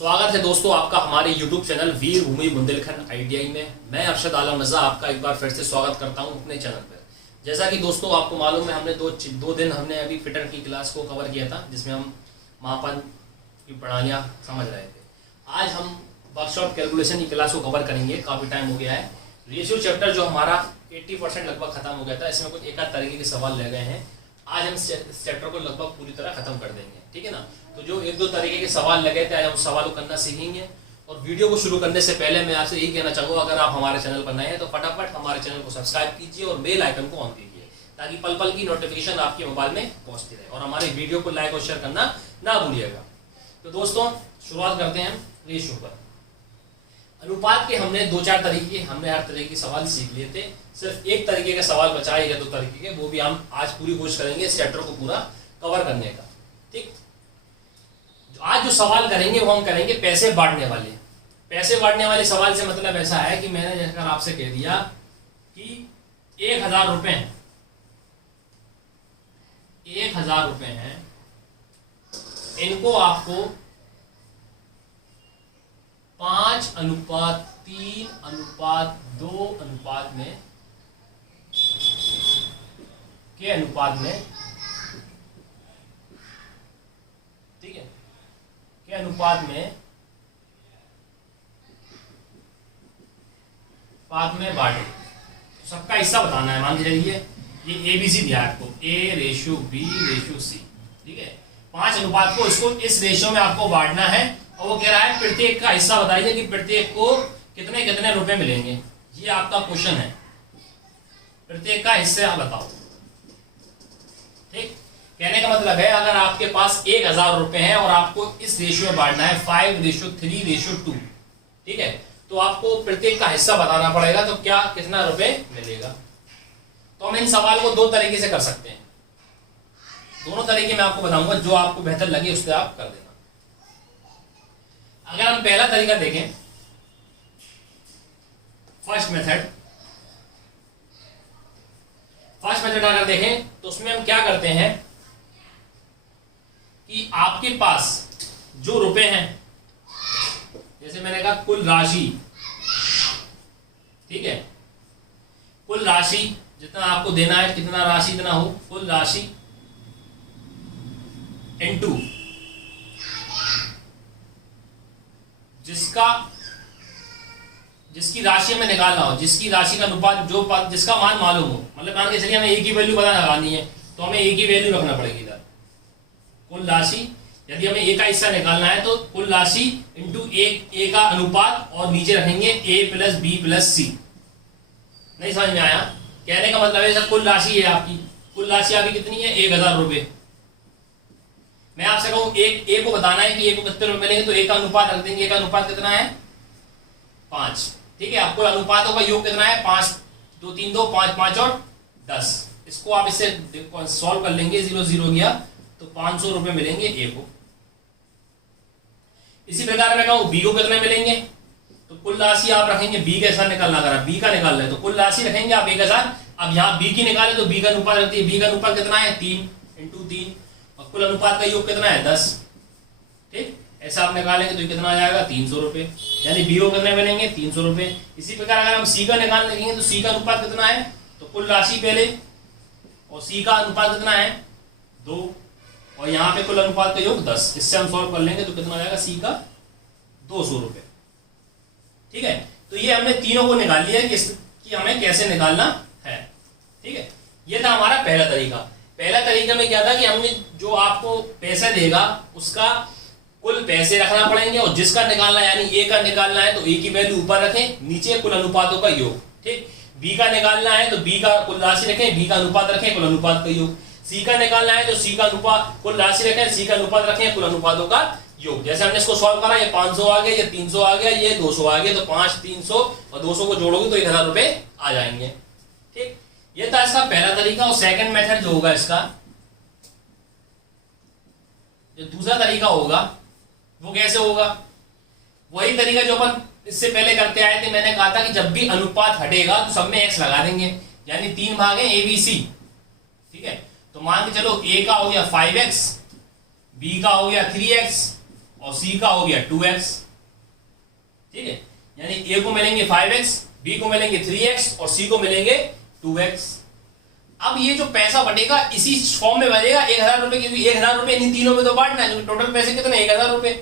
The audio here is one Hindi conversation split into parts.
स्वागत है दोस्तों आपका हमारे YouTube चैनल वीर भूमि बुंदेलखंड आईटीआई में। मैं अरशद आलम रजा आपका एक बार फिर से स्वागत करता हूं अपने चैनल पर। जैसा कि दोस्तों आपको मालूम है, हमने दो दिन हमने अभी फिटर की क्लास को कवर किया था, जिसमें हम मापन की प्रणालियाँ समझ रहे थे। आज हम वर्कशॉप कैलकुलेशन की क्लास को कवर करेंगे। काफ़ी टाइम हो गया है। रेशियो चैप्टर जो हमारा 80% लगभग खत्म हो गया था, इसमें कुछ एक आध तरीके के सवाल रह गए हैं। आज हम इस चैप्टर को लगभग पूरी तरह खत्म कर देंगे, ठीक है ना। तो जो एक दो तरीके के सवाल लगे थे, आज हम सवालों करना सीखेंगे। और वीडियो को शुरू करने से पहले मैं आपसे यही कहना चाहूँगा, अगर आप हमारे चैनल पर नए हैं तो फटाफट हमारे चैनल को सब्सक्राइब कीजिए और बेल आइकन को ऑन कीजिए, ताकि पल पल की नोटिफिकेशन आपके मोबाइल में पहुँचती रहे। और हमारे वीडियो को लाइक और शेयर करना ना भूलिएगा। तो दोस्तों शुरुआत करते हैं रेशियो पर। अनुपात के हमने दो चार तरीके, हमने हर तरीके के सवाल सीख लिए थे। सिर्फ एक तरीके का सवाल बचा है या दो तरीके के, वो भी हम आज पूरी कोशिश करेंगे इस चैप्टर को पूरा कवर करने का। ठीक, आज जो सवाल करेंगे वो हम करेंगे पैसे बांटने वाले। पैसे बांटने वाले सवाल से मतलब ऐसा है कि मैंने जैसा आपसे कह दिया कि 1000 रुपए हैं, 1000 रुपए हैं, इनको आपको 5:3:2 में के अनुपात में, ठीक है, के अनुपात में बांटे। सबका हिस्सा बताना है। मान के चलिए ये ABC दिया है आपको, A:B:C, ठीक है। 5 अनुपात को इसको इस रेशियो में आपको बांटना है। और वो कह रहा है प्रत्येक का हिस्सा बताइए कि प्रत्येक को कितने कितने रुपए मिलेंगे। ये आपका क्वेश्चन है, प्रत्येक का हिस्सा बताओ। ठीक, कहने का मतलब है अगर आपके पास 1000 रुपए हैं और आपको इस रेशियो में बांटना है 5:3:2, ठीक है, तो आपको प्रत्येक का हिस्सा बताना पड़ेगा। तो क्या कितना रुपए मिलेगा। तो हम इन सवाल को दो तरीके से कर सकते हैं। दोनों तरीके मैं आपको बताऊंगा, जो आपको बेहतर लगे उससे आप कर देना। अगर हम पहला तरीका देखें, फर्स्ट मेथड अगर देखें तो उसमें हम क्या करते हैं कि आपके पास जो रुपए हैं, जैसे मैंने कहा कुल राशि, ठीक है, कुल राशि जितना आपको देना है, कितना राशि इतना हो, कुल राशि इनटू जिसकी राशि हमें निकालना हो, जिसकी राशि का अनुपात जिसका मान मालूम हो। मतलब मान के चलिए हमें एक ही वैल्यू पता लगानी है, तो हमें एक ही वैल्यू रखना पड़ेगी इधर। कुल राशि, यदि हमें ए का हिस्सा निकालना है तो कुल राशि इंटू ए का अनुपात, और नीचे रखेंगे A+B+C। नहीं समझ में आया? कहने का मतलब है सर कुल राशि है आपकी, कुल राशि आपकी कितनी है, 1000 रुपए। मैं आपसे कहूं ए को बताना है कि ए को कितने रुपए मिलेंगे, तो ए का अनुपात रख देंगे। ए का अनुपात कितना है, 5, ठीक है। आपको अनुपातों का योग कितना है, 5 2 3 2 5 5 और 10। इसको आप इससे सॉल्व कर लेंगे, 0 0 गया तो 500 रुपए मिलेंगे ए को। इसी प्रकार मैं कहूं बी को कितने मिलेंगे, तो कुल राशि आप रखेंगे, बी का हिस्सा निकालना, अगर आप बी का निकाल रहे हैं तो कुल राशि रखेंगे आप 1000। अब यहाँ बी की निकाले तो बी का अनुपात रखती है, बी का अनुपात कितना है, 3 × 3, और कुल अनुपात का योग कितना है, 10। ठीक, ऐसा आप निकालेंगे तो कितना आ जाएगा, 300 रुपए। यानी बी को कितने मिलेंगे, 300 रुपए। इसी प्रकार अगर हम सी का निकालने लगेंगे तो सी का अनुपात कितना है, तो कुल राशि पहले, और सी का अनुपात कितना है, 2, और यहाँ पे कुल अनुपात का योग 10। इससे हम सॉल्व कर लेंगे तो कितना आ जाएगा, सी का 200 रुपए। ठीक है, तो ये हमने तीनों को निकाल लिया कि हमें कैसे निकालना है। ठीक है, ये था हमारा पहला तरीका। पहला तरीका में क्या था कि हमने जो आपको पैसे देगा उसका कुल पैसे रखना पड़ेंगे, और जिसका निकालना है यानी ए का निकालना है तो ए की वैल्यू ऊपर रखें, नीचे कुल अनुपातों का योग। ठीक, बी का निकालना है तो बी का कुल राशि रखें, बी का अनुपात रखें, कुल अनुपात का योग। सी का निकालना है तो सी का अनुपात कुल राशि रखें, सी का अनुपात रखें, कुल अनुपातों का योग। जैसे हमने इसको सॉल्व करा, ये 500 आ गया, ये 300 आ गया, ये 200 आ गया, तो 5 300 और 200 को जोड़ोगे तो 1000 रुपए आ जाएंगे। ठीक, ये था इसका पहला तरीका। और सेकंड मेथड जो होगा इसका, जो दूसरा तरीका होगा वो कैसे होगा, वही तरीका जो अपन इससे पहले करते आए थे। मैंने कहा था कि जब भी अनुपात हटेगा तो सब में x लगा देंगे, यानी 3 भाग है ABC। ठीक है, तो मान के चलो a का हो गया 5x, b का हो गया 3x और सी का हो गया 2x। ठीक है, यानी ए को मिलेंगे 5x, बी को मिलेंगे 3x और सी को मिलेंगे 2x। अब ये जो पैसा बटेगा इसी फॉर्म में बनेगा 1000 रुपए, क्योंकि 1000 रुपए इन तीनों में तो बांटना है, क्योंकि टोटल पैसे कितने 1000 रुपए।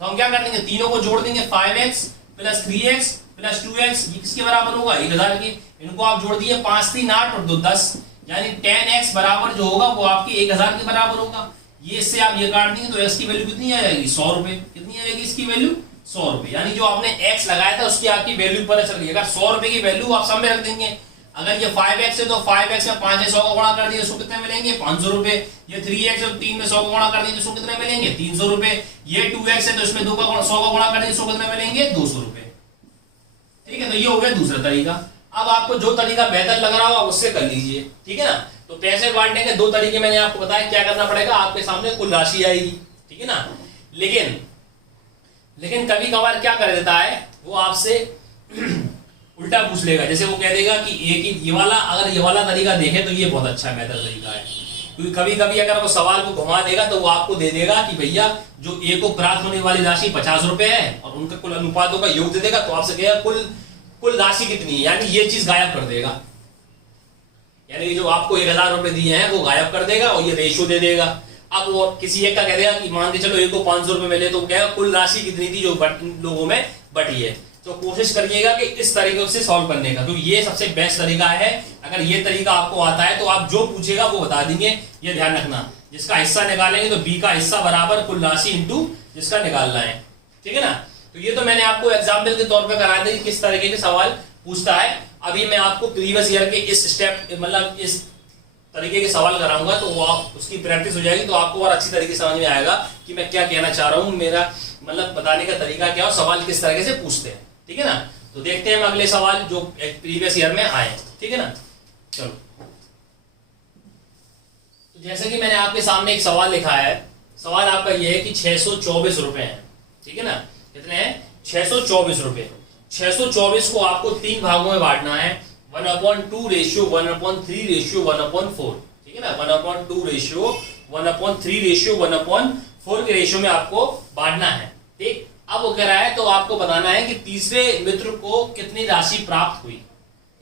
तो हम क्या कर देंगे, तीनों को जोड़ देंगे, 5x plus 3x plus 2x, ये किसके बराबर होगा 1000 के। इनको आप जोड़ दिए 5 3 8 और 2 10, यानी 10x बराबर जो होगा वो आपकी 1000 के बराबर होगा। ये इससे आप ये काट देंगे तो x की वैल्यू कितनी आ जाएगी 100 रुपए। कितनी आ जाएगी इसकी वैल्यू 100 रुपए, यानी जो आपने x लगाया था उसकी आपकी वैल्यू पता चल गई। अगर 100 रुपए की वैल्यू आप सब में रख देंगे, अगर ये 5x है तो 5x में 5 100 का गुणा कर दिए तो कितने मिलेंगे 500 रुपए। ये 3x है तो 3 में 100 का गुणा कर दिए तो कितने मिलेंगे 300 रुपए। ये 2x है तो इसमें 2 का 100 का गुणा कर दिए तो कितने मिलेंगे 200 रुपए। ठीक है, तो ये हो गया दूसरा तरीका। अब आपको जो तरीका बेहतर लग रहा होगा उससे कर लीजिए। ठीक है ना, तो पैसे बांटने के 2 तरीके मैंने आपको बताया, क्या करना पड़ेगा, आपके सामने कुल राशि आएगी। ठीक है ना, लेकिन कभी कभार क्या कर देता है वो आपसे उल्टा पूछ लेगा। जैसे वो कह देगा कि एक ही ये वाला, अगर ये वाला तरीका देखे तो ये बहुत अच्छा बेहतर तरीका है, क्योंकि कभी कभी अगर वो सवाल को घुमा देगा तो वो आपको दे देगा कि भैया जो ए को प्राप्त होने वाली राशि 50 रुपए है और उनका कुल अनुपातों का योग दे देगा, तो आपसे कहेगा कुल राशि कितनी है, यानी ये चीज गायब कर देगा। यानी जो आपको 1000 रुपए दिए हैं वो गायब कर देगा और ये रेशियो दे देगा। अब वो किसी एक का कह देगा कि मान के चलो एक को 500 रुपए मिले, तो कहेगा कुल राशि कितनी थी जो लोगों में बटी है। तो कोशिश करिएगा कि इस तरीके से सॉल्व करने का, तो ये सबसे बेस्ट तरीका है। अगर ये तरीका आपको आता है तो आप जो पूछेगा वो बता देंगे। ये ध्यान रखना, जिसका हिस्सा निकालेंगे तो बी का हिस्सा बराबर कुल राशि इंटू जिसका निकालना है। ठीक है ना, तो ये तो मैंने आपको एग्जाम्पल के तौर पर करा दिया कि किस तरीके के सवाल पूछता है। अभी मैं आपको प्रीवियस ईयर के इस स्टेप मतलब इस तरीके के सवाल कराऊंगा, तो वो आप उसकी प्रैक्टिस हो जाएगी, तो आपको और अच्छी तरीके से समझ में आएगा कि मैं क्या कहना चाह रहा हूँ, मेरा मतलब बताने का तरीका क्या और सवाल किस तरीके से पूछते हैं। ठीक है ना, तो देखते हैं हम अगले सवाल जो प्रीवियस ईयर में आए। ठीक है ना, चलो, तो जैसे कि मैंने आपके सामने एक सवाल लिखा है। सवाल आपका यह है कि 624 रुपए हैं। ठीक है ना, कितने हैं 624 रुपए। 624 को आपको 3 भागों में बांटना है, 1/2 रेशियो 1/3 रेशियो 1/4। ठीक है ना, 1/2 रेशियो 1/3 रेशियो 1/4 के रेशियो में आपको बांटना है। ठीक, अब वो कह रहा है तो आपको बताना है कि तीसरे मित्र को कितनी राशि प्राप्त हुई,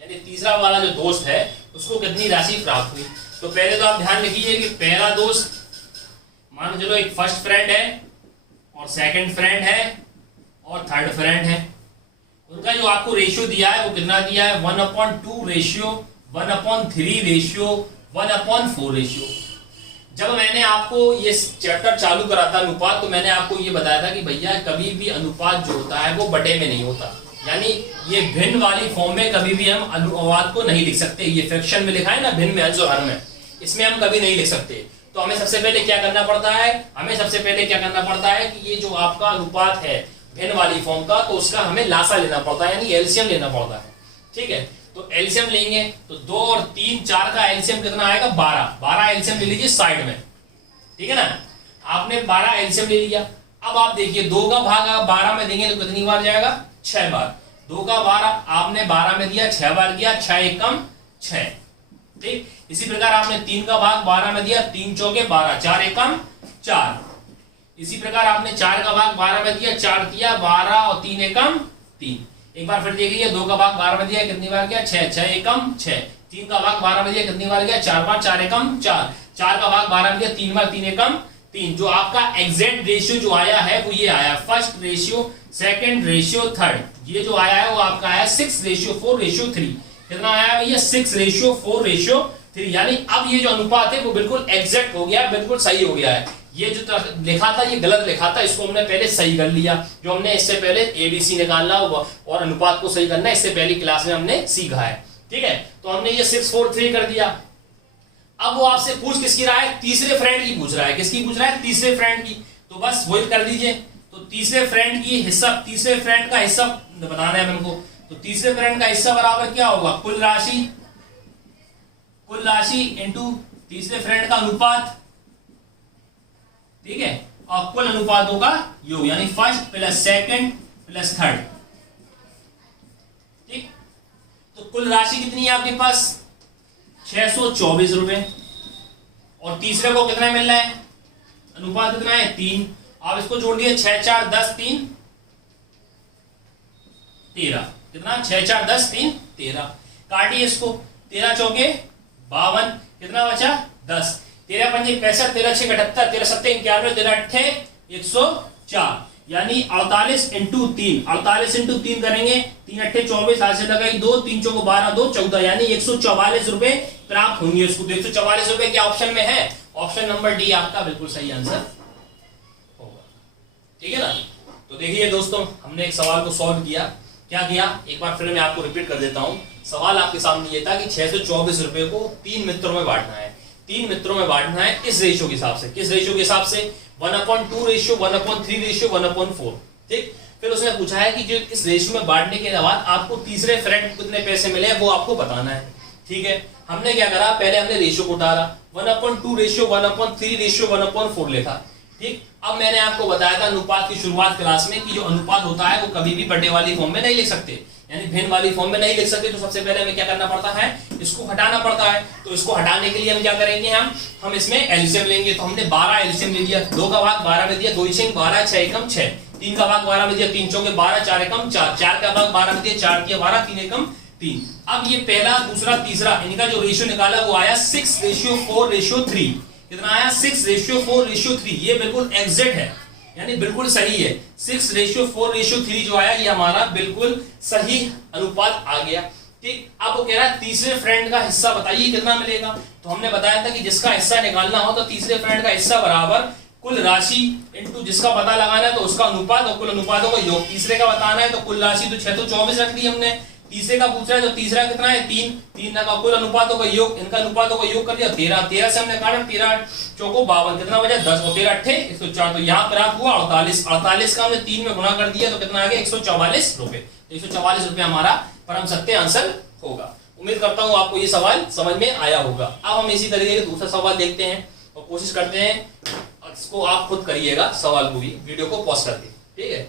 यानी तीसरा वाला जो दोस्त है उसको कितनी राशि प्राप्त हुई। तो पहले तो आप ध्यान रखिए कि पहला दोस्त मान चलो एक फर्स्ट फ्रेंड है और सेकंड फ्रेंड है और थर्ड फ्रेंड है। उनका जो आपको रेशियो दिया है वो कितना दिया है 1/2 रेशियो 1/3 रेशियो 1/4 रेशियो। जब मैंने आपको ये चैप्टर चालू करा था अनुपात, तो मैंने आपको ये बताया था कि भैया कभी भी अनुपात जो होता है वो बटे में नहीं होता, यानी ये भिन्न वाली फॉर्म में कभी भी हम अनुपात को नहीं लिख सकते। ये फ्रैक्शन में लिखा है ना, भिन्न में अंश और हर में, इसमें हम कभी नहीं लिख सकते। तो हमें सबसे पहले क्या करना पड़ता है, कि ये जो आपका अनुपात है भिन्न वाली फॉर्म का, तो उसका हमें लासा लेना पड़ता है, यानी एलसीएम लेना पड़ता है। ठीक है, तो एलसीएम लेंगे तो 2 और 3 4 का एलसीएम कितना आएगा 12 एलसीएम ले लीजिए साइड में। ठीक है ना, आपने 12 एलसीएम ले लिया। अब आप देखिए 2 का भाग आप 12 में देंगे तो कितनी बार जाएगा 6 बार। 2 का 12 आपने 12 में दिया 6 बार दिया, 6 एकम 6। ठीक, इसी प्रकार आपने 3 का भाग 12 में दिया, 3 चौके 12, 4 एकम 4। इसी प्रकार आपने 4 का भाग 12 में दिया, 4 दिया 12 और 3 एकम 3। एक बार फिर देखिए 2 का भाग 12 में दिया, कितनी बार गया 6, 6 एकम 6। 3 का भाग 12 में दिया, कितनी बार गया 4 बार, 4 एकम 4। 4 का भाग 12 में दिया 3 बार, 3 एकम 3। जो आपका एग्जैक्ट रेशियो जो आया है वो ये आया, first ratio second ratio third. ये जो आया है वो आपका आया 6:4:3। कितना आया भैया 6:4:3, यानी अब ये जो अनुपात है वो बिल्कुल एग्जैक्ट हो गया, बिल्कुल सही हो गया है। ये जो लिखा था ये गलत लिखा था, इसको हमने पहले सही कर लिया। जो हमने इससे पहले एबीसी निकालना और अनुपात को सही करना इससे पहली क्लास में हमने सीखा है। ठीक है, तो हमने ये 6:4:3 कर दिया। अब वो आपसे पूछ किसकी रहा है, तीसरे फ्रेंड की पूछ रहा है। किसकी पूछ रहा है, तीसरे फ्रेंड की। तो बस वही कर दीजिए। तो तीसरे फ्रेंड का हिस्सा बताना है हमको। तो तीसरे फ्रेंड का हिस्सा बराबर क्या होगा, कुल राशि इंटू तीसरे फ्रेंड का अनुपात। ठीक है, और कुल अनुपातों का योग, यानी first plus second plus third. ठीक, तो कुल राशि कितनी है आपके पास 624 रुपए। और तीसरे को कितना मिल रहा है, अनुपात कितना है 3। आप इसको जोड़ दिए 6 4 10 3 13, कितना 6 4 10 3 13, काटिए इसको, 13 चौके 52, कितना बचा 10, 13 पंजे 65, 13 6 78, 13 7 91, 13 अट्ठे 104, यानी 48 इंटू 3, 48 इंटू 3 करेंगे, 3 अट्ठे 24, हाथ से लगाई 2, 3 चौको 12, 2 14, यानी 144 रुपए प्राप्त होंगे उसको। 144 रुपए क्या ऑप्शन में है? ऑप्शन नंबर डी आपका बिल्कुल सही आंसर होगा। ठीक है ना। तो देखिए दोस्तों, हमने एक सवाल को सॉल्व किया। क्या किया, एक बार फिर मैं आपको रिपीट कर देता हूं। सवाल आपके सामने ये था कि 624 रुपए को 3 मित्रों में बांटना है। 3 मित्रों में बांटना है इस रेशियो के हिसाब से। किस रेशियो के हिसाब से? 1/2 रेशियो, 1/3 रेशियो, 1/4। ठीक। फिर उसने पूछा है कि जो इस रेशियो में बांटने के बाद आपको तीसरे फ्रेंड को कितने पैसे मिले वो आपको बताना है। ठीक है। हमने क्या करा, पहले हमने रेशियो को उतारा, 1/2 रेशियो, 1/3 रेशियो, 1/4 लिखा। ठीक। अब मैंने आपको बताया था अनुपात की शुरुआत क्लास में कि जो अनुपात होता है वो कभी भी बटे वाली फॉर्म में नहीं लिख सकते, यानी भिन्न वाली फॉर्म में नहीं लिख सकते। तो सबसे पहले हमें क्या करना पड़ता है, इसको हटाना पड़ता है। तो इसको हटाने के लिए हम क्या करेंगे, हम इसमें एलसीएम लेंगे। तो हमने 12 एलसीएम ले लिया, 2 का भाग 12 में दिया, 2 6 12, 6 एकम 6, 3 का भाग 12 में दिया, 3 चौके 12, 4 एकम 4, 4 का भाग 12 में दिया, 4 दिया 12, 3 एकम 3। अब ये पहला, दूसरा, तीसरा, इनका जो रेशियो निकाला वो आया 6:4:3। कितना आया? 6:4:3। ये बिल्कुल एग्जैक्ट है, यानी बिल्कुल सही है। 6:4:3 जो आया ये हमारा बिल्कुल सही अनुपात आ गया। ठीक। अब वो कह रहा है तीसरे फ्रेंड का हिस्सा बताइए कितना मिलेगा। तो हमने बताया था कि जिसका हिस्सा निकालना हो तो तीसरे फ्रेंड का हिस्सा बराबर कुल राशि इंटू जिसका पता लगाना है तो उसका अनुपात और कुल अनुपातों का योग। तीसरे का बताना है तो कुल राशि तो 6 तो 24 रख दी हमने। तीसरे का पूछ रहा है तो तीसरा कितना है? 3, 3 का कुल अनुपातों का योग, इनका अनुपातों का योग कर दिया 13, 13 से हमने काटा, 13 चौको 52, कितना बचा 10 और 13 अट्ठे 104। तो यहाँ प्राप्त हुआ 48, 48 का हमने 3 में गुणा कर दिया तो कितना आ गया 144 रुपए। 144 रुपए हमारा परम सत्य आंसर होगा। उम्मीद करता हूँ आपको ये सवाल समझ में आया होगा। अब हम इसी तरीके के दूसरा सवाल देखते हैं और कोशिश करते हैं इसको आप खुद करिएगा सवाल को भी, वीडियो को पॉज करके। ठीक है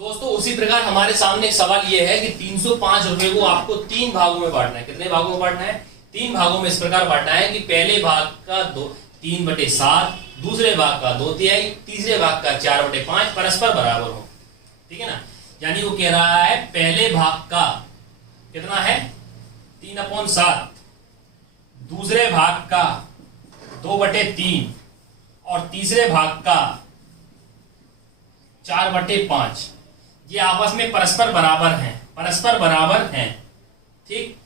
दोस्तों, उसी प्रकार हमारे सामने एक सवाल ये है कि 305 रुपए को आपको 3 भागों में बांटना है। कितने भागों में बांटना है? 3 भागों में इस प्रकार बांटना है कि पहले भाग का 3/7, दूसरे भाग का 2/3, तीसरे भाग का 4/5 परस्पर बराबर हो। ठीक है ना। यानी वो कह रहा है पहले भाग का कितना है 3/7, दूसरे भाग का 2/3 और तीसरे भाग का 4/5, ये आपस में परस्पर बराबर हैं, परस्पर बराबर हैं। ठीक।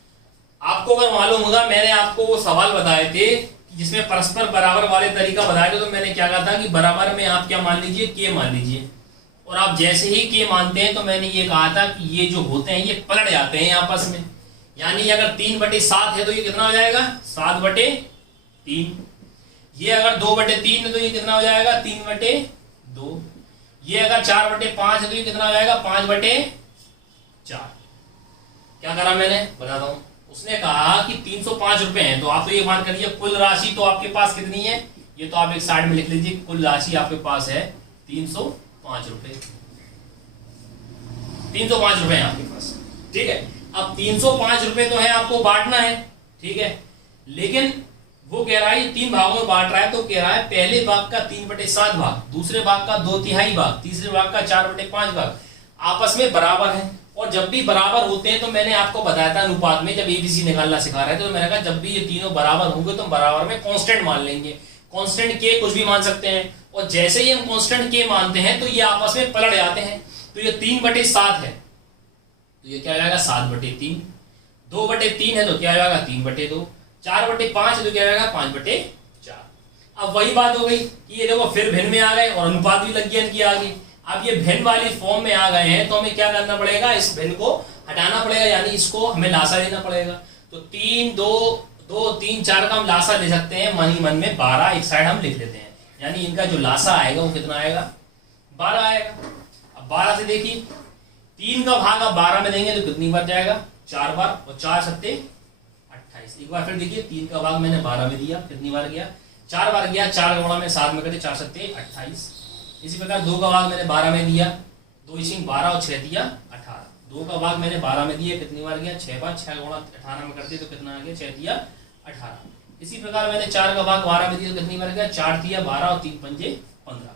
आपको अगर मालूम होगा, मैंने आपको वो सवाल बताए थे जिसमें परस्पर बराबर वाले तरीका बताए थे, तो मैंने क्या कहा था कि बराबर में आप क्या मान लीजिए, के मान लीजिए। और आप जैसे ही के मानते हैं तो मैंने ये कहा था कि ये जो होते हैं ये पलट जाते हैं आपस में। यानी अगर 3/7 है तो ये कितना हो जाएगा 7/3। ये अगर 2/3 है तो ये कितना हो जाएगा 3/2। ये अगर 4/5 है तो ये कितना हो जाएगा 5/4। क्या करा मैंने, बताता हूं। उसने कहा कि 305 रुपए हैं, तो आप तो ये मान कर लीजिए कुल राशि तो आपके पास कितनी है, ये तो आप एक साइड में लिख लीजिए, कुल राशि आपके पास है 305 रुपए। 305 रुपए है आपके पास। ठीक है। अब 305 रुपए तो है, आपको बांटना है। ठीक है। लेकिन वो कह रहा है 3 भागों में बांट रहा है, तो कह रहा है पहले भाग का 3/7 भाग, दूसरे भाग का 2/3 भाग, तीसरे भाग का 4/5 भाग आपस में बराबर है। और जब भी बराबर होते हैं तो मैंने आपको बताया था अनुपात में जब एबीसी निकालना सिखा रहे थे, तो मैंने कहा जब भी ये तीनों बराबर होंगे तो बराबर में कांस्टेंट मान लेंगे। कांस्टेंट के कुछ भी मान सकते हैं, और जैसे ही हम कांस्टेंट के मानते हैं तो ये आपस में पलट जाते हैं। तो ये 3/7 है तो ये क्या हो जाएगा 7/3। 2/3 है तो क्या हो जाएगा 3/2। 4/5 है तो क्या हो जाएगा 5/4। अब वही बात हो गई कि ये देखो फिर भिन्न में आ गए और अनुपात भी लग गया इनकी आगे। अब ये भिन्न वाली फॉर्म में आ गए हैं तो हमें क्या करना पड़ेगा, इस भिन्न को हटाना पड़ेगा, यानी इसको हमें लासा लेना पड़ेगा। तो 3 2 3 4 का हम लासा ले सकते हैं, मन ही मन में 12 एक साइड हम लिख लेते हैं, यानी इनका जो लासा आएगा वो कितना आएगा 12 आएगा। अब 12 से देखिए 3 का भाग आप 12 में देंगे तो कितनी बार जाएगा 4 बार, और 4 सत्ते 28। एक बार फिर देखिए 3 का भाग मैंने 12 में दिया, कितनी बार गया 4 बार गया, 4 गुणा में 7 में करते 4 सत्ते 28। इसी प्रकार 2 का भाग मैंने 12 में दिया, 2 इसिंग 12 और 6 दिया 18। 2 का भाग मैंने 12 में दिया, कितनी बार गया 6 बार, 6 गुणा 18 में करते तो कितना आ गया 6 दिया 18। इसी प्रकार मैंने 4 का भाग 12 में दिया तो कितनी बार गया 4 दिया 12 और 3 पंजे 15।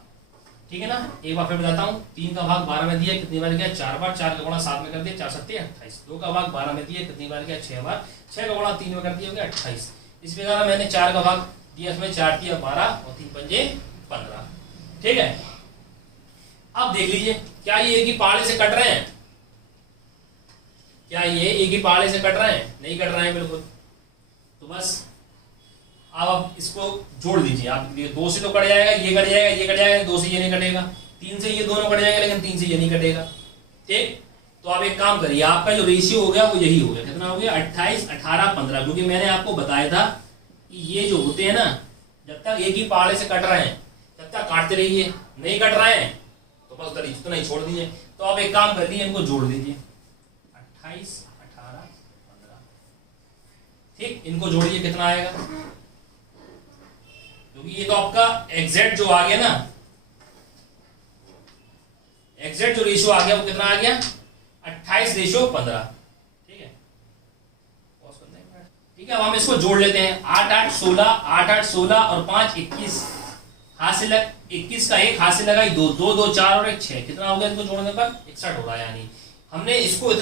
ठीक है ना। एक बार फिर बताता हूँ, 3 का भाग 12 में दिया, कितनी बार गया 4 बार, 4 का गुणा 7 में कर दिया 4 7 28। 2 का भाग 12 में दिया, कितनी बार गया 6 बार, 6 का गुणा 3 में कर दिया हो गया 28। इस प्रकार मैंने 4 का भाग दिया, इसमें 4 दिया 12 और 3 पंजे 15। ठीक है, अब देख लीजिए क्या ये एक ही पहाड़े से कट रहे हैं, क्या ये एक ही पहाड़े से कट रहे हैं, नहीं कट रहे हैं बिल्कुल। तो बस अब इसको जोड़ दीजिए आप, 2 से तो कट जाएगा, ये कट जाएगा, ये कट जाएगा, 2 से ये नहीं कटेगा, 3 से ये दोनों कट जाएगा, लेकिन 3 से ये नहीं कटेगा। ठीक, तो आप एक काम करिए, आपका जो रेशियो हो गया वो यही हो गया, कितना हो गया 28 18 15। क्योंकि मैंने आपको बताया था कि ये जो होते हैं ना, जब तक एक ही पहाड़े से कट रहे हैं तब तक काटते रहिए, नहीं कट रहे हैं तो बस उधर इतना ही छोड़ दीजिए। तो आप एक काम कर लीजिए, इनको जोड़ दीजिए 28 18 15। ठीक, इनको जोड़िए, कितना आएगा, क्योंकि ये तो आपका एग्जैक्ट जो आ गया ना, एग्जैक्ट जो रेशियो आ गया वो कितना आ गया 28 रेशियो 15। ठीक है, ठीक है। अब हम इसको जोड़ लेते हैं, 8 8 16, 8 8 16 और 5 21, हाथ से लग 21 का एक हाथ से लगाई 2 2 2 4 और 1 6, कितना हो गया इसको जोड़ने पर 61 हो रहा है। यानी हमने इसको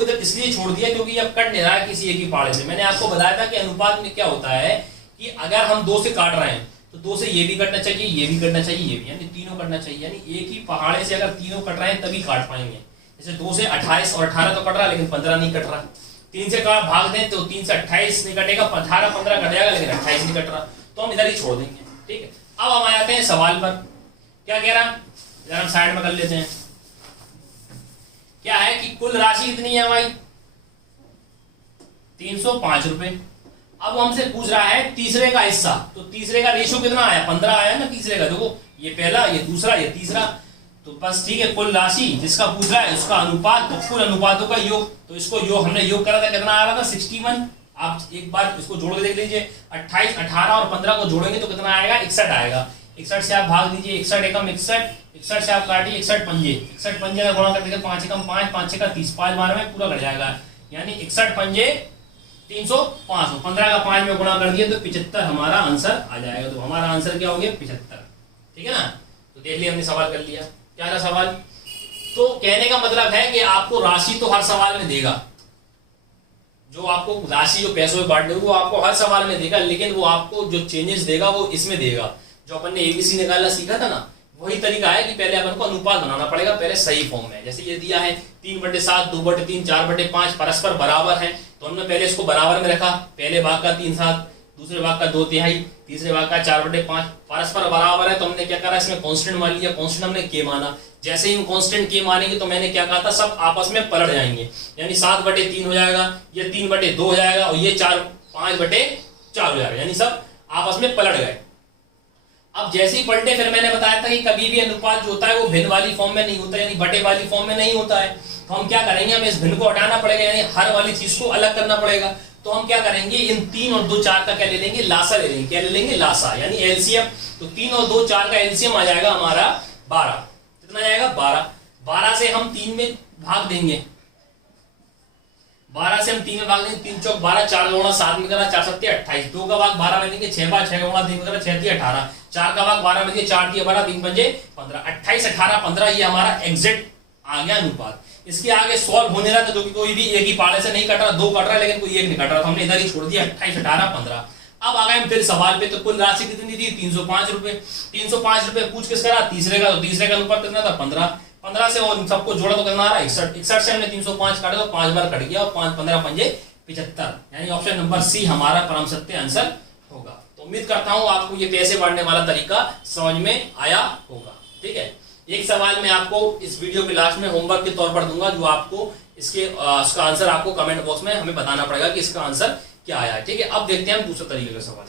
इधर इसलिए छोड़ दिया क्योंकि अब कट नहीं रहा है किसी एक ही पहाड़े से। मैंने आपको बताया था कि अनुपात में क्या होता है कि अगर हम 2 से काट रहे हैं तो 2 से ये भी कटना चाहिए, ये भी कटना चाहिए, ये भी, यानी तीनों कटना चाहिए। यानी एक ही पहाड़े से अगर तीनों कट रहे हैं तभी काट पाएंगे। जैसे 2 से 28 और 18 तो कट रहा है लेकिन 15 नहीं कट रहा। 3 से भाग दें तो 3 से 28 नहीं कटेगा, 18 15 कट जाएगा लेकिन 28 नहीं कट रहा, तो हम इधर ही छोड़ देंगे। ठीक है, अब हम आ जाते हैं सवाल पर, क्या कह रहा, इधर हम साइड में कर लेते हैं। क्या है कि कुल राशि कितनी है हमारी 305 रुपए। अब हमसे पूछ रहा है तीसरे का हिस्सा, तो तीसरे का रेशियो कितना आया 15 आया ना तीसरे का, देखो ये पहला, ये दूसरा, ये तीसरा। तो बस ठीक है, कुल राशि जिसका पूछ रहा है उसका अनुपात और कुल अनुपातों का योग। तो इसको योग हमने योग करा था, कितना आ रहा था 61। आप एक बार इसको जोड़ के देख लीजिए, 28 18 और 15 को जोड़ेंगे तो कितना आएगा 61 आएगा। 61 से आप भाग दीजिए, 61 एकम 61, 61 से आप काटिए 61 पंजे, 61 पंजे का गुणा कर देंगे 5 एकम 5, 5 6 का 30, 5 12 में पूरा कट जाएगा। यानी 61 पंजे 305, 15 का 5 में गुणा कर दिया तो 75 हमारा आंसर आ जाएगा। तो हमारा आंसर क्या हो गया 75। ठीक है ना, तो देख लिया हमने, सवाल कर लिया। क्या था सवाल, तो कहने का मतलब है कि आपको राशि तो हर सवाल में देगा, जो आपको राशि जो पैसों में बांटने वो आपको हर सवाल में देगा, लेकिन वो आपको जो चेंजेस देगा वो इसमें देगा। जो अपन ने एबीसी निकालना सीखा था ना, वही तरीका है कि पहले अपन को अनुपात बनाना पड़ेगा, पहले सही फॉर्म में। जैसे ये दिया है 3/7, 2/3, 4/5 परस्पर बराबर है, तो हमने पहले इसको बराबर में रखा, पहले भाग का 3/7, दूसरे भाग का 2/3, तीसरे भाग का 4/5, परस्पर बराबर है। तो हमने क्या करा, इसमें कांस्टेंट मान लिया, कांस्टेंट हमने के माना। जैसे ही हम कांस्टेंट के मानेंगे तो मैंने क्या कहा था, सब आपस में पलट जाएंगे, यानी 7/3 हो जाएगा, ये 3/2 हो जाएगा और ये 5/4 हो जाएगा, यानी सब आपस में पलट गए। अब जैसे ही पलटे, फिर मैंने बताया था कि कभी भी अनुपात जो होता है वो भिन्न वाली फॉर्म में नहीं होता, यानी बटे वाली फॉर्म में नहीं होता है। तो हम क्या करेंगे, हमें इस भिन्न को हटाना पड़ेगा, यानी हर वाली चीज को अलग करना पड़ेगा। तो हम क्या करेंगे, इन 3 और 2 4 का क्या ले लेंगे, लासा ले लेंगे। क्या ले लेंगे, लासा, यानी एलसीएम। तो 3 और 2 4 का एलसीएम आ जाएगा हमारा 12। कितना जाएगा 12। 12 से हम 3 में भाग देंगे, 12 से हम 3 में भाग देंगे, 3 चौक 12, 4 गुणा 7 में करा 4 7 28, 2 का भाग 12 में देंगे, 6 बार 6 गुणा 3 में करा 6 3 18, 4 का भाग 12 में देंगे, 4 3 12, 3 पंजे 15, 28 18 15 ये हमारा एग्जैक्ट आ गया अनुपात। इसके आगे सॉल्व होने रहा था, जो कि कोई भी एक ही पहाड़े से नहीं कट रहा, 2 कट रहा है लेकिन कोई एक नहीं कट रहा, तो हमने इधर ही छोड़ दिया 28 18 15। अब आ गए हम फिर सवाल पे, तो कुल राशि कितनी थी 305 रुपए। 305 रुपए पूछ किस करा, तीसरे का, तो तीसरे का अनुपात कितना था 15। 15 से और सबको जोड़ा तो कितना आ रहा है 61। 61 से हमने 305 काटे तो 5 बार कट गया और 5 15 पंजे 75, यानी ऑप्शन नंबर सी हमारा परम सत्य आंसर होगा। तो उम्मीद करता हूं आपको ये पैसे बांटने वाला तरीका समझ में आया होगा। ठीक है, एक सवाल मैं आपको इस वीडियो के लास्ट में होमवर्क के तौर पर दूंगा, जो आपको इसका आंसर आपको कमेंट बॉक्स में हमें बताना पड़ेगा कि इसका आंसर क्या आया है। ठीक है, अब देखते हैं हम दूसरे तरीके का सवाल।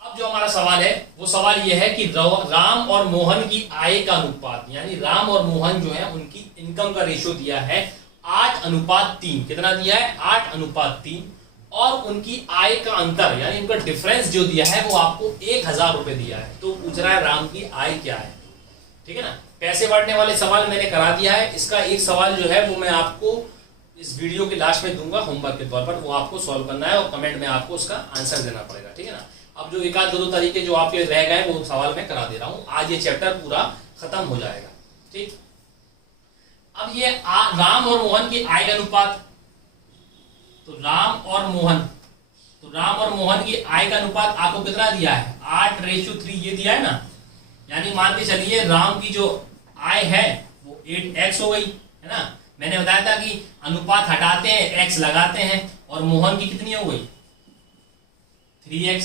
अब जो हमारा सवाल है वो सवाल ये है कि राम और मोहन की आय का अनुपात, यानी राम और मोहन जो है उनकी इनकम का रेशियो दिया है 8:3। कितना दिया है 8:3, और उनकी आय का अंतर यानी उनका डिफरेंस जो दिया है वो आपको 1000 रुपए दिया है। तो पूछ रहा है राम की आय क्या है। ठीक है ना, पैसे बांटने वाले सवाल मैंने करा दिया है, इसका एक सवाल जो है वो मैं आपको इस वीडियो के लास्ट में दूंगा होमवर्क के तौर पर, वो आपको सॉल्व करना है और कमेंट में आपको उसका आंसर देना पड़ेगा। ठीक है ना, अब जो एक आध दो तरीके जो आपके रह गए वो सवाल मैं करा दे रहा हूं, आज ये चैप्टर पूरा खत्म हो जाएगा। ठीक, अब ये राम और मोहन की आय का अनुपात, तो राम और मोहन की आय का अनुपात आपको कितना दिया है, 8:3 ये दिया है ना। यानी मान के चलिए राम की जो आय है वो 8x हो गई है ना। मैंने बताया था कि अनुपात हटाते हैं x लगाते हैं, और मोहन की कितनी हो गई 3x।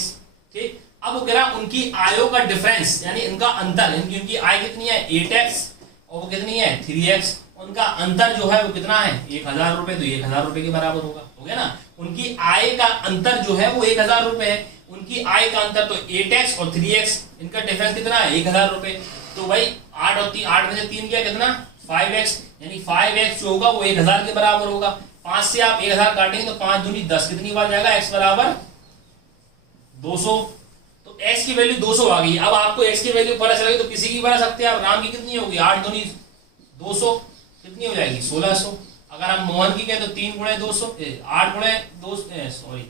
ठीक, अब वो कह रहा उनकी आयों का डिफरेंस यानी इनका अंतर, इनकी आय कितनी है 8x और वो कितनी है 3x, उनका अंतर जो है वो कितना है 1000 रुपए, तो 1000 रुपए के बराबर होगा, हो गया ना। उनकी आय का अंतर जो है वो 1000 रुपए है, उनकी आय का अंतर तो 8x और 3x, इनका डिफरेंस कितना है 1000 रुपए। तो भाई 8 में से 3 गया कितना 5x, यानी 5x जो होगा वो 1000 के बराबर होगा। 5 से आप 1000 काटेंगे तो 5 दूनी 10, कितनी बार जाएगा x बराबर 200। तो x की वैल्यू 200 आ गई। अब आपको x की वैल्यू पता चलेगी तो किसी की बना सकते हैं आप। राम की कितनी होगी 8 दूनी 200, कितनी हो जाएगी 1600। अगर हम मोहन की कहें तो 3 गुणे 200, 8 गुणे 2, सॉरी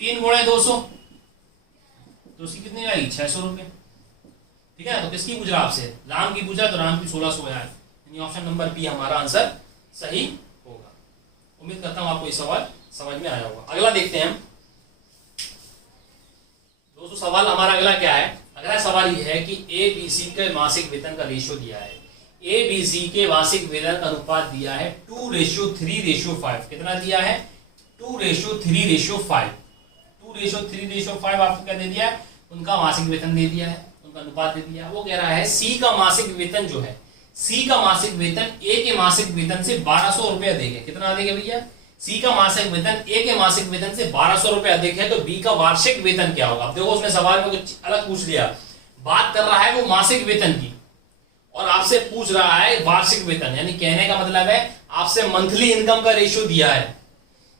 3 गुणे 200, तो उसकी कितनी आएगी 600 रुपए। ठीक है, तो किसकी पूछ रहा आपसे, राम की पूछा, तो राम की 1600 आया, यानी ऑप्शन नंबर बी हमारा आंसर सही होगा। उम्मीद करता हूं आपको ये सवाल समझ में आया होगा। अगला देखते हैं हम दोस्तों। सवाल हमारा अगला क्या है, अगला सवाल ये है कि ABC के मासिक वेतन का रेशियो दिया है। ABC के मासिक वेतन का अनुपात दिया है 2:3:5। कितना दिया है 2:3:5। 2:3:5 आपको क्या दे दिया है, उनका मासिक वेतन दे दिया है, उनका अनुपात दे दिया। वो कह रहा है C का मासिक वेतन जो है, C का मासिक वेतन A के मासिक वेतन से 1200 रुपए अधिक है। कितना अधिक है भैया, C का मासिक वेतन A के मासिक वेतन से 1200 रुपए अधिक है, तो B का वार्षिक वेतन क्या होगा। अब देखो उसने सवाल में कुछ अलग पूछ लिया, बात कर रहा है वो मासिक वेतन की और आपसे पूछ रहा है वार्षिक वेतन, यानी कहने का मतलब है आपसे मंथली इनकम का रेशियो दिया है,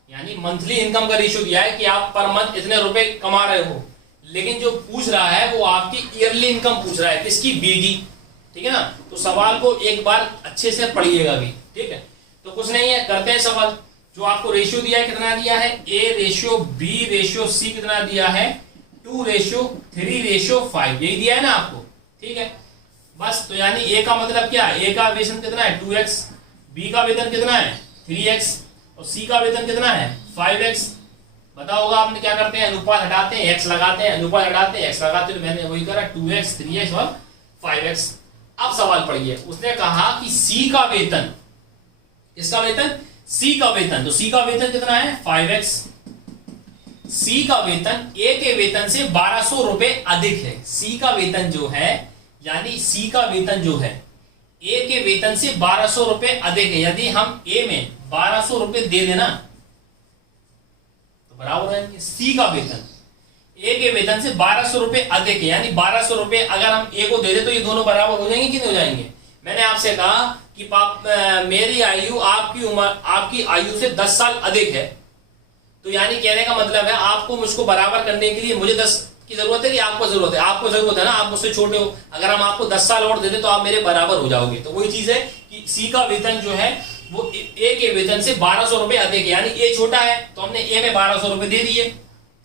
यानी मंथली इनकम का रेशियो दिया है कि आप पर मंथ इतने रुपए कमा रहे हो। लेकिन जो पूछ रहा है वो आपकी ईयरली इनकम पूछ रहा है, किसकी B की। ठीक है ना, तो सवाल को एक बार अच्छे से पढ़िएगा भी। ठीक है, तो कुछ नहीं है, करते हैं सवाल। जो आपको रेशियो दिया है कितना दिया है, A:B:C कितना दिया है 2:3:5, यही दिया है ना आपको। ठीक है, बस तो यानी A का मतलब क्या है, A का वेतन कितना है 2x, B का वेतन कितना है 3x और C का वेतन कितना है 5x। बताओगा आपने क्या करते हैं, अनुपात हटाते हैं x लगाते हैं, अनुपात हटाते हैं x लगाते हैं, तो मैंने वही करा 2x 3x और 5x। अब सवाल पढ़िए, उसने कहा कि C का वेतन, इसका वेतन C का वेतन, तो C का वेतन कितना है 5x। C का वेतन A के वेतन से 1200 रुपए अधिक है। C का वेतन जो है, यानी C का वेतन जो है A के वेतन से 1200 रुपए अधिक है। यदि हम A में 1200 रुपए दे देना तो बराबर है C का वेतन A के वेतन से 1200 रुपए अधिक है, यानी 1200 रुपए अगर हम A को दे दे तो ये दोनों बराबर हो जाएंगे कि नहीं हो जाएंगे। मैंने आपसे कहा कि मेरी आयु आपकी उम्र, आपकी आयु से 10 साल अधिक है, तो यानी कहने का मतलब है आपको मुझको बराबर करने के लिए मुझे 10 की जरूरत है कि आपको जरूरत है, आपको जरूरत है ना, आप मुझसे छोटे हो, अगर हम आपको 10 साल और दे दें तो आप मेरे बराबर हो जाओगे। तो वही चीज है कि C का वेतन जो है वो A के वेतन से 1200 रुपए अधिक है, यानी A छोटा है तो हमने A में 1200 रुपए दे दिए।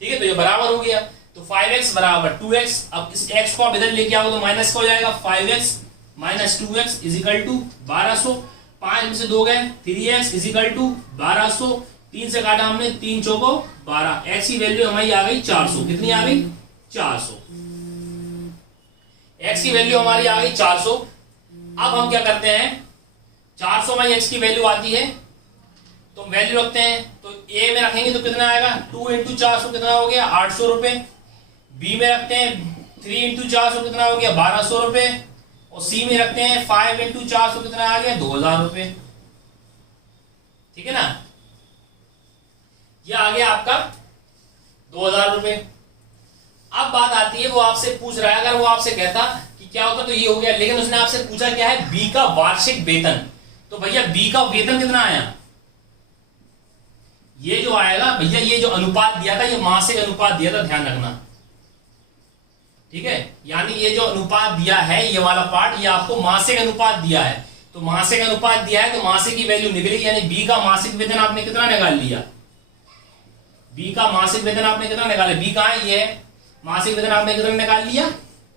ठीक है, तो ये बराबर हो गया, तो 5x बराबर 2x। अब इस x को आप इधर लेके आओ तो माइनस का हो जाएगा, 5x minus 2x is equal to 1200। 5 में से 2 गए, 3x इज इक्वल टू 1200, 3 से काटा हमने, 3 चौको 12, x की वैल्यू हमारी आ गई 400। कितनी आ गई 400, x की वैल्यू हमारी आ गई 400। अब हम क्या करते हैं, 400 में x की वैल्यू आती है तो वैल्यू रखते हैं, तो A में रखेंगे तो कितना आएगा 2 × 400 कितना हो गया 800 रुपए। B में रखते हैं 3 × 400 कितना हो गया 1200 रुपए, और C में रखते हैं 5 × 400 कितना आ गया 2000 रुपए। ठीक है ना, ये आ गया आपका 2000 रुपए। अब बात आती है, वो आपसे पूछ रहा है, अगर वो आपसे कहता कि क्या होता तो ये हो गया, लेकिन उसने आपसे पूछा क्या है B का वार्षिक वेतन। तो भैया B का वेतन कितना आया, ये जो आएगा भैया, ये जो अनुपात दिया था ये मासिक अनुपात दिया था, ध्यान रखना। ठीक है, यानी ये जो अनुपात दिया है ये वाला पार्ट, ये आपको मासिक अनुपात दिया है, तो मासिक अनुपात दिया है तो मासिक की वैल्यू निकलेगी, यानी B का मासिक वेतन आपने कितना निकाल लिया, B का मासिक वेतन आपने कितना निकाला, B कहां है ये है, मासिक वेतन आपने कितना निकाल लिया,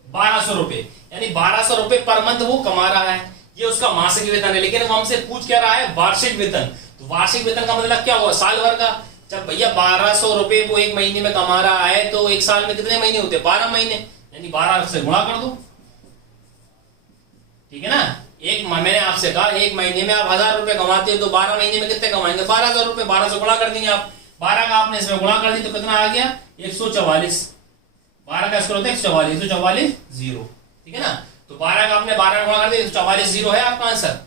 1200 रुपए, यानी 1200 रुपए पर मंथ वो कमा रहा है, ये उसका मासिक वेतन है। लेकिन वो हमसे पूछ क्या रहा है, वार्षिक वेतन। तो वार्षिक वेतन का मतलब क्या हुआ, साल भर का। जब भैया 1200 रुपए वो एक महीने में कमा रहा है तो एक साल में कितने महीने होते हैं, 12 महीने, यानी 12 से गुणा कर दो, ठीक है ना। मैंने आपसे कहा एक महीने में आप 1000 रुपए कमाते हो तो 12 महीने में कितने कमाएंगे, 12,000 रुपए। 12 से गुणा कर देंगे आप, 12 का आपने इसमें गुणा कर दी तो कितना आ गया, 144। 12 का स्क्वायर होता है 144, 144 जीरो, ठीक है ना। तो 12 का आपने 12 गुणा कर दिया, 144 जीरो है आपका आंसर।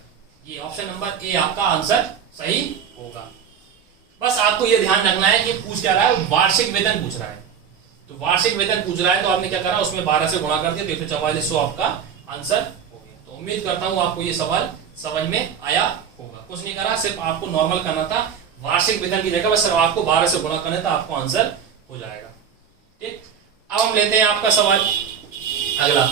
ये ऑप्शन नंबर ए आपका आंसर सही होगा। बस आपको ये ध्यान रखना है कि पूछ क्या रहा है, वार्षिक वेतन पूछ रहा है। तो वार्षिक वेतन पूछ रहा है तो आपने क्या करा, उसमें 12 से गुणा कर दिया तो 144 आपका आंसर हो गया। तो उम्मीद करता हूं आपको ये सवाल समझ में आया होगा। कुछ नहीं करा, सिर्फ आपको नॉर्मल करना था, वार्षिक वेतन की जगह बस सिर्फ आपको 12 से गुणा करना था, आपको आंसर हो जाएगा। ठीक, अब हम लेते हैं आपका सवाल अगला।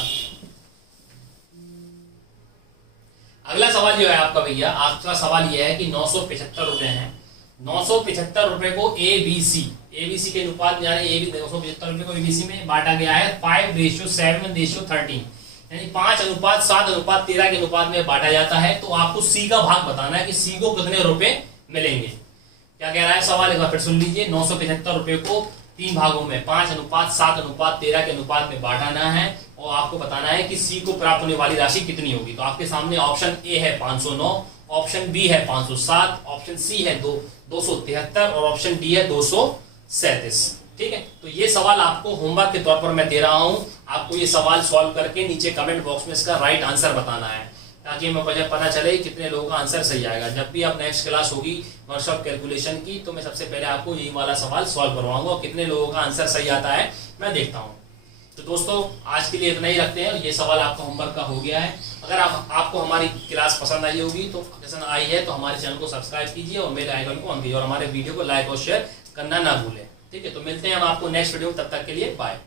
अगला सवाल जो है आपका भैया, आपका सवाल यह है कि 975 रुपए है, 975 रुपए को एबीसी के अनुपात, यानी 975 रुपए को एबीसी में बांटा गया है 5:7:13, यानी 5:7:13 के अनुपात में बांटा जाता है। तो आपको सी का भाग बताना है कि सी को कितने रुपए मिलेंगे। क्या कह रहा है सवाल, एक बार फिर सुन लीजिए। 975 रुपए को 3 भागों में 5:7:13 के अनुपात में बांटना है और आपको बताना है कि सी को प्राप्त होने वाली राशि कितनी होगी। तो आपके सामने ऑप्शन ए है 509, ऑप्शन बी है 507, ऑप्शन सी है 273 और ऑप्शन डी है 237। ठीक है, तो ये सवाल आपको होमवर्क के तौर पर मैं दे रहा हूं। आपको ये सवाल सॉल्व करके नीचे कमेंट बॉक्स में इसका राइट आंसर बताना है, ताकि मुझे पता चले कितने लोगों का आंसर सही आएगा। जब भी आप नेक्स्ट क्लास होगी वर्कशॉप कैलकुलेशन की, तो मैं सबसे पहले आपको यही वाला सवाल सॉल्व करवाऊंगा और कितने लोगों का आंसर सही आता है मैं देखता हूँ। तो दोस्तों आज के लिए इतना ही रखते हैं। ये सवाल आपका होमवर्क का हो गया है। अगर आपको हमारी क्लास पसंद आई होगी, तो पसंद आई है तो हमारे चैनल को सब्सक्राइब कीजिए और मेरे आइकन को ऑन कीजिए और हमारे वीडियो को लाइक और शेयर करना ना भूलें। ठीक है, तो मिलते हैं हम आपको नेक्स्ट वीडियो में, तब तक के लिए बाय।